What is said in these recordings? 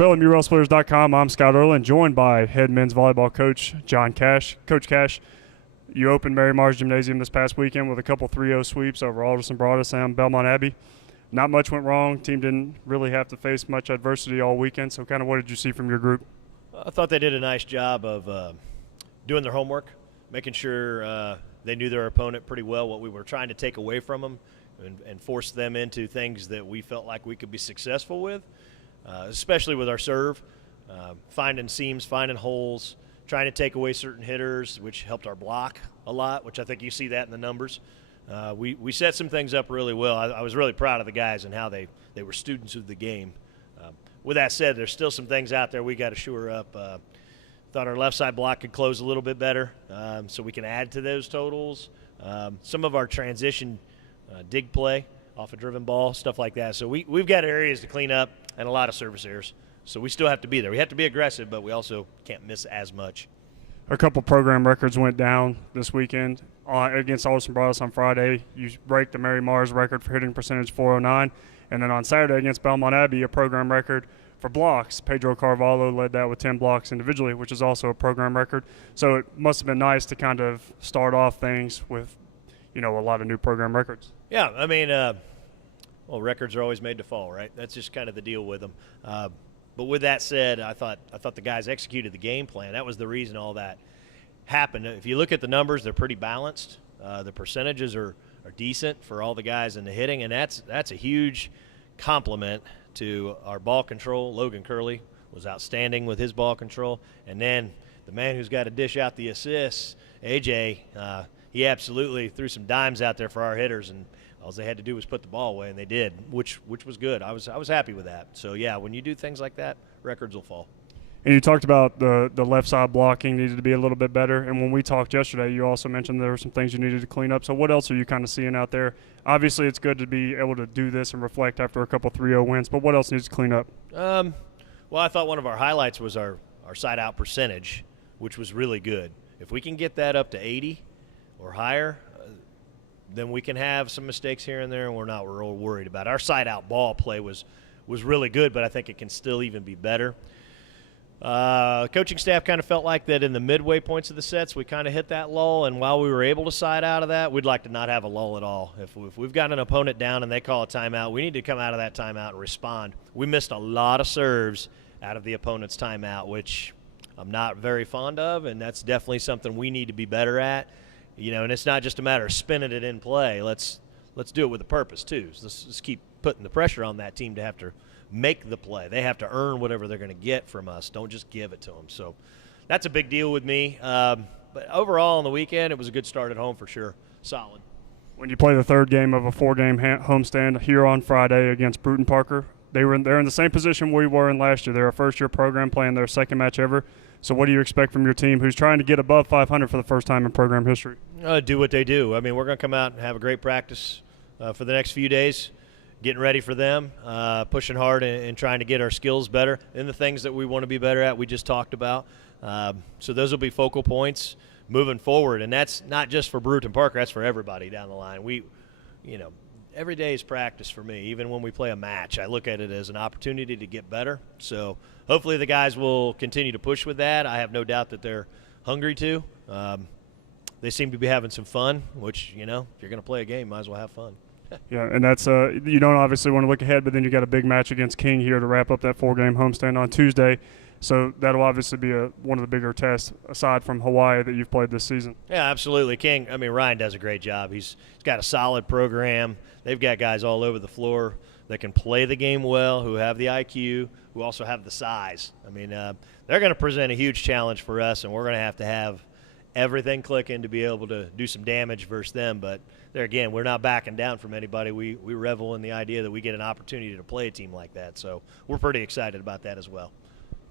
For LMUWrestlePlayers.com, I'm Scott Erlin, joined by head men's volleyball coach John Cash. Coach Cash, you opened Mary Mars Gymnasium this past weekend with a couple 3-0 sweeps over Alderson Broadus and Belmont Abbey. Not much went wrong. Team didn't really have to face much adversity all weekend. So kind of what did you see from your group? I thought they did a nice job of doing their homework, making sure they knew their opponent pretty well, what we were trying to take away from them and force them into things that we felt like we could be successful with, especially with our serve, finding seams, finding holes, trying to take away certain hitters, which helped our block a lot, which I think you see that in the numbers. We set some things up really well. I was really proud of the guys and how they were students of the game. With that said, there's still some things out there we got to shore up. Thought our left side block could close a little bit better, so we can add to those totals. Some of our transition dig play off a driven ball, stuff like that. So we've got areas to clean up and a lot of service errors. So we still have to be there. We have to be aggressive, but we also can't miss as much. A couple program records went down this weekend. Against Alderson Broadus on Friday, you break the Mary Mars record for hitting percentage 409. And then on Saturday against Belmont Abbey, a program record for blocks. Pedro Carvalho led that with 10 blocks individually, which is also a program record. So it must have been nice to kind of start off things with, a lot of new program records. Yeah, I mean, well, records are always made to fall, right? That's just kind of the deal with them. But with that said, I thought the guys executed the game plan. That was the reason all that happened. If you look at the numbers, they're pretty balanced. The percentages are decent for all the guys in the hitting, and that's a huge compliment to our ball control. Logan Curley was outstanding with his ball control. And then the man who's got to dish out the assists, AJ, he absolutely threw some dimes out there for our hitters, and all they had to do was put the ball away, and they did, which was good. I was happy with that. So, yeah, when you do things like that, records will fall. And you talked about the left side blocking needed to be a little bit better. And when we talked yesterday, you also mentioned there were some things you needed to clean up. So what else are you kind of seeing out there? Obviously, it's good to be able to do this and reflect after a couple 3-0 wins, but what else needs to clean up? Well, I thought one of our highlights was our side-out percentage, which was really good. If we can get that up to 80 or higher, then we can have some mistakes here and there, and we're not real worried about it. Our side-out ball play was really good, but I think it can still even be better. Coaching staff kind of felt like that in the midway points of the sets, we kind of hit that lull, and while we were able to side out of that, we'd like to not have a lull at all. If we've got an opponent down and they call a timeout, we need to come out of that timeout and respond. We missed a lot of serves out of the opponent's timeout, which I'm not very fond of, and that's definitely something we need to be better at. And it's not just a matter of spinning it in play. Let's do it with a purpose too. So let's keep putting the pressure on that team to have to make the play. They have to earn whatever they're going to get from us. Don't just give it to them. So that's a big deal with me. But overall on the weekend, it was a good start at home for sure. Solid. When you play the third game of a 4-game homestand here on Friday against Bruton Parker, they're in the same position we were in last year. They're a first-year program playing their second match ever. So what do you expect from your team who's trying to get above 500 for the first time in program history? Do what they do. I mean, we're going to come out and have a great practice for the next few days, getting ready for them, pushing hard and trying to get our skills better in the things that we want to be better at we just talked about. So those will be focal points moving forward, and that's not just for Bruton Parker. That's for everybody down the line. Every day is practice for me. Even when we play a match, I look at it as an opportunity to get better. So hopefully the guys will continue to push with that. I have no doubt that they're hungry to. They seem to be having some fun, which, if you're going to play a game, might as well have fun. Yeah, and that's you don't obviously want to look ahead, but then you got a big match against King here to wrap up that 4-game homestand on Tuesday. So that'll obviously be one of the bigger tests aside from Hawaii that you've played this season. Yeah, absolutely. King, Ryan does a great job. He's got a solid program. They've got guys all over the floor that can play the game well, who have the IQ, who also have the size. They're going to present a huge challenge for us, and we're going to have everything clicking to be able to do some damage versus them. But there again, we're not backing down from anybody. We revel in the idea that we get an opportunity to play a team like that. So we're pretty excited about that as well.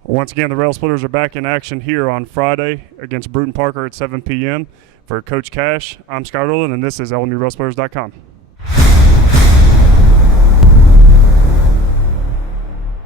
Once again, the Rail Splitters are back in action here on Friday against Bruton Parker at 7 p.m. For Coach Cash, I'm Scott Rowland, and this is LMUWrestlePlayers.com.